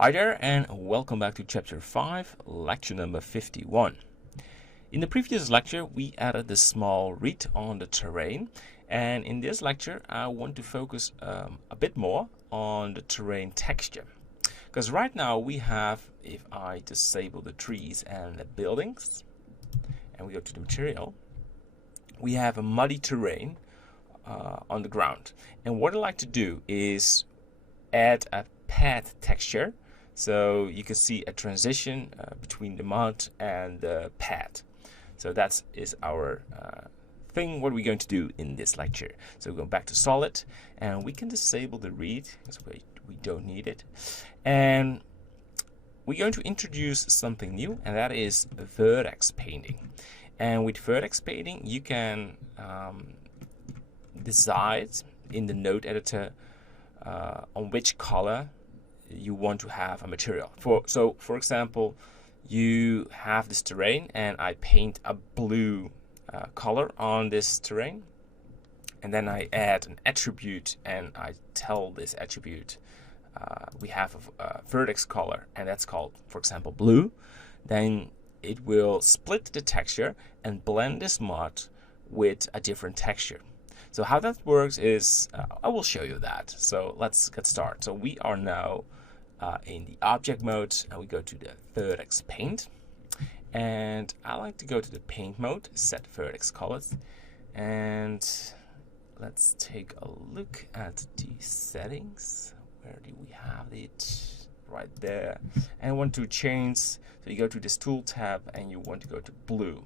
Hi there, and welcome back to Chapter 5, Lecture number 51. In the previous lecture, we added the small read on the terrain, and in this lecture, I want to focus a bit more on the terrain texture. Because right now we have, if I disable the trees and the buildings, and we go to the material, we have a muddy terrain on the ground. And what I like to do is add a pad texture, so you can see a transition between the mud and the pad. So that is our thing, what we're going to do in this lecture. So we go back to solid, and we can disable the read because we don't need it. And we're going to introduce something new, and that is vertex painting. And with vertex painting, you can decide in the node editor on which color you want to have a material. So for example, you have this terrain and I paint a blue color on this terrain, and then I add an attribute and I tell this attribute we have a vertex color, and that's called, for example, blue. Then it will split the texture and blend this mud with a different texture. So how that works is, I will show you that. So let's get started. So we are now in the object mode, and we go to the vertex paint. And I like to go to the paint mode, set vertex colors. And let's take a look at the settings. Where do we have it? Right there. And I want to change, so you go to this tool tab and you want to go to blue.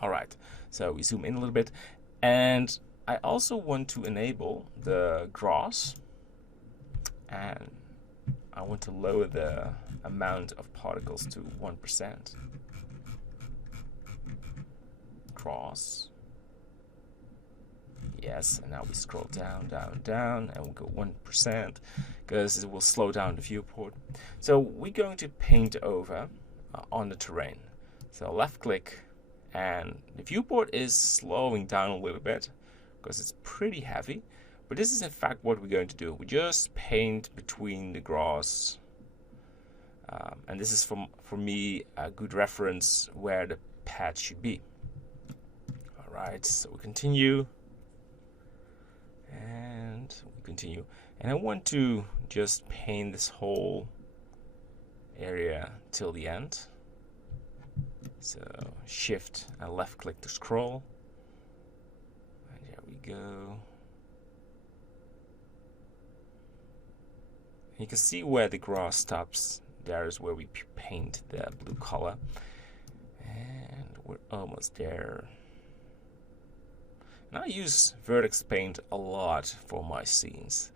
All right, so we zoom in a little bit. And I also want to enable the grass, and I want to lower the amount of particles to 1%. Grass. Yes, and now we scroll down, and we'll go 1% because it will slow down the viewport. So we're going to paint over on the terrain. So left click, and the viewport is slowing down a little bit because it's pretty heavy. But this is in fact what we're going to do. We just paint between the grass. And this is for me a good reference where the pad should be. All right, so we continue. And we continue. And I want to just paint this whole area till the end. So shift and left click to scroll. And there we go. You can see where the grass stops. There is where we paint the blue color. And we're almost there. And I use vertex paint a lot for my scenes.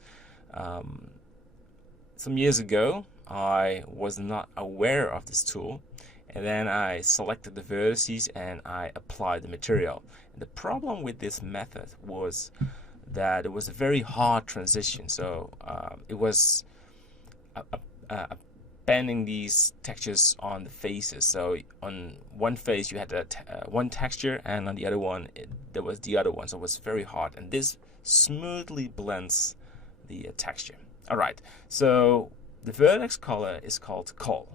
Some years ago, I was not aware of this tool. And then I selected the vertices and I applied the material. And the problem with this method was that it was a very hard transition. So it was bending these textures on the faces. So on one face you had one texture, and on the other one there was the other one. So it was very hard, and this smoothly blends the texture. All right, so the vertex color is called Coal.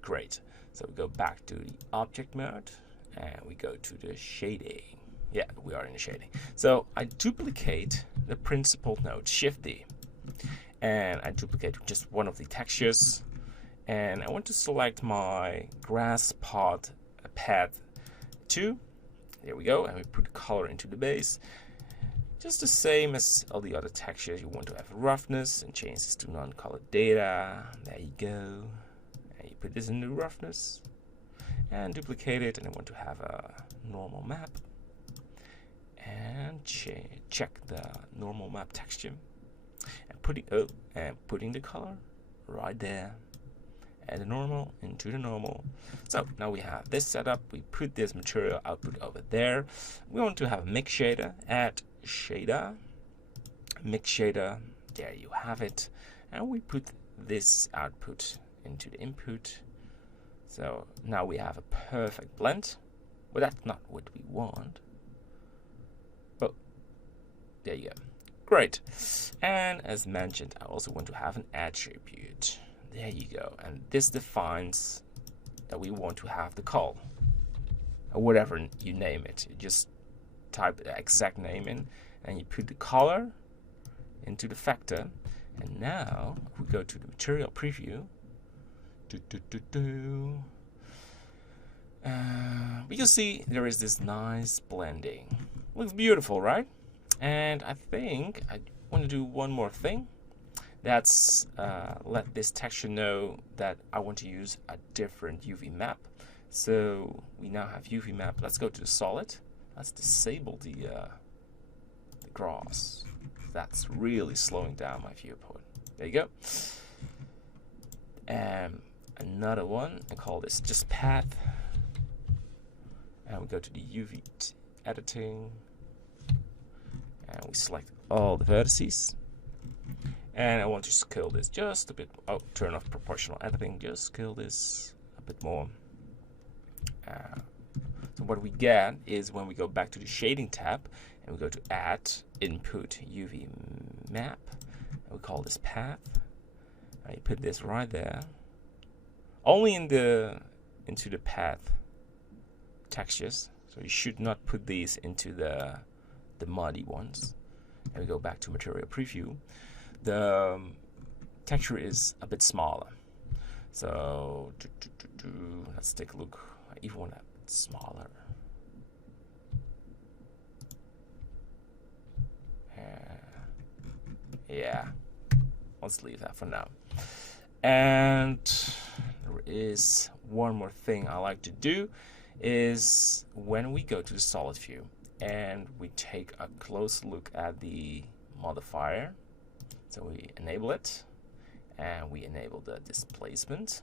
Great. So we go back to the object mode and we go to the shading. Yeah, we are in the shading. So I duplicate the principled node, Shift D, and I duplicate just one of the textures, and I want to select my grass pod pad 2. There we go, and we put color into the base. Just the same as all the other textures, you want to have roughness and change this to non-colored data. There you go. And you put this in the roughness and duplicate it, and I want to have a normal map. And check the normal map texture. And putting the color right there, and the normal into the normal. So now we have this setup. We put this material output over there. We want to have a mix shader. Add shader, mix shader. There you have it. And we put this output into the input. So now we have a perfect blend. But that's not what we want. But there you go. Great. And as mentioned, I also want to have an attribute. There you go. And this defines that we want to have the call, or whatever you name it. You just type the exact name in, and you put the color into the vector. And now if we go to the material preview, we can see there is this nice blending. Looks beautiful, right? And I think I want to do one more thing. That's let this texture know that I want to use a different UV map. So we now have UV map. Let's go to the solid. Let's disable the grass. That's really slowing down my viewport. There you go. Another one, I call this just path. And we go to the UV editing. And we select all the vertices. And I want to scale this just a bit. Oh, turn off proportional editing. Just scale this a bit more. So what we get is when we go back to the shading tab and we go to add input UV map, and we call this path. And you put this right there. Only into the path textures. So you should not put these into the muddy ones. And we go back to material preview. The texture is a bit smaller. So let's take a look. I even want that smaller. Yeah, let's leave that for now. And there is one more thing I like to do is when we go to the solid view and we take a close look at the modifier. So we enable it and we enable the displacement.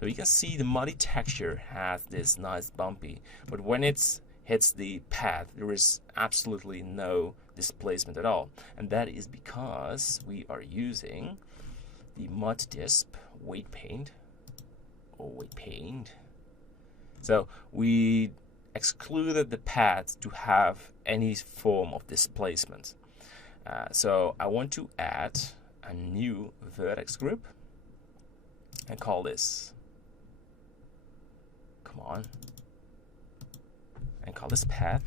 So you can see the muddy texture has this nice bumpy, but when it hits the path, there is absolutely no displacement at all. And that is because we are using the Mud Disp weight paint, or weight paint. So we excluded the path to have any form of displacement. So I want to add a new vertex group and call this, come on, and call this path.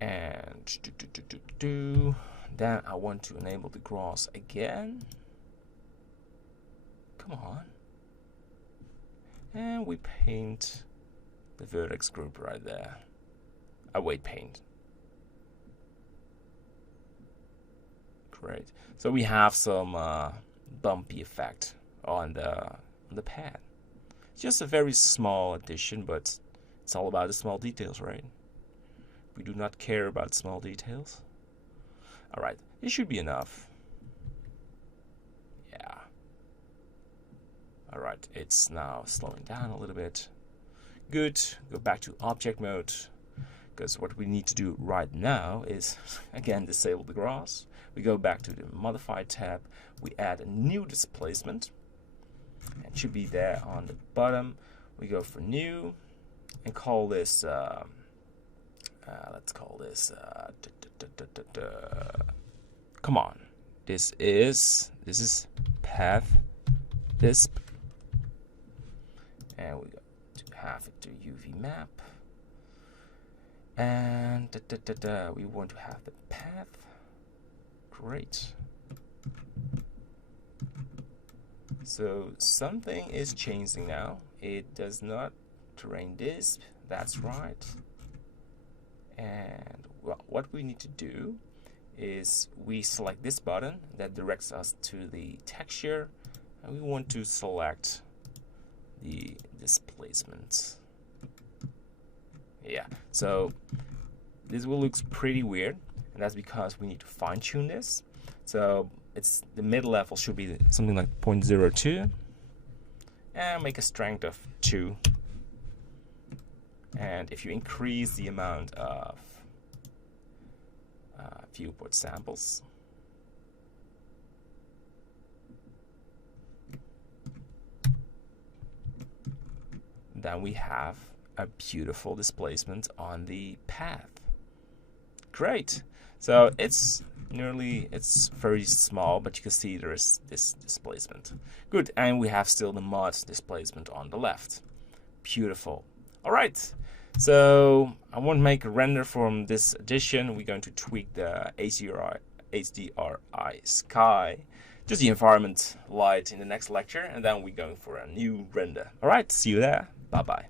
And then I want to enable the grass again. Come on. And we paint the vertex group right there. A weight paint. Great. So we have some bumpy effect on the pad. It's just a very small addition, but it's all about the small details, right? We do not care about small details. All right, it should be enough. Yeah. All right, it's now slowing down a little bit. Good. Go back to object mode, because what we need to do right now is again disable the grass. We go back to the modify tab. We add a new displacement. It should be there on the bottom. We go for new and call this. Let's call this. Come on. This is path disp, and we go to have it to UV map, and we want to have the path. Great. So something is changing now. It does not terrain disp. That's right. And well, what we need to do is we select this button that directs us to the texture, and we want to select the displacement. Yeah, so this will look pretty weird, and that's because we need to fine-tune this. So it's the mid-level should be something like 0.02, and make a strength of 2. And if you increase the amount of viewport samples, then we have a beautiful displacement on the path. great. So it's very small, but you can see there is this displacement. Good, and we have still the mud displacement on the left. Beautiful. All right, so I won't make a render from this edition. We're going to tweak the HDRI sky, just the environment light in the next lecture, and then we're going for a new render. All right, see you there. Bye-bye.